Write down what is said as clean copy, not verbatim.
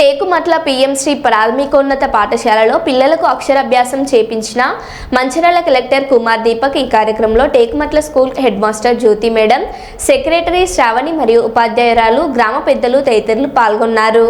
టేకుమట్ల పిఎంశ్రీ ప్రాథమికోన్నత పాఠశాలలో పిల్లలకు అక్షరాభ్యాసం చేపించిన మంచిర్యాల కలెక్టర్ కుమార్ దీపక్ ఈ కార్యక్రమంలో టేకుమట్ల స్కూల్ హెడ్ మాస్టర్ జ్యోతి మేడం, సెక్రటరీ శ్రావణి మరియు ఉపాధ్యాయురాలు, గ్రామ పెద్దలు తదితరులు పాల్గొన్నారు.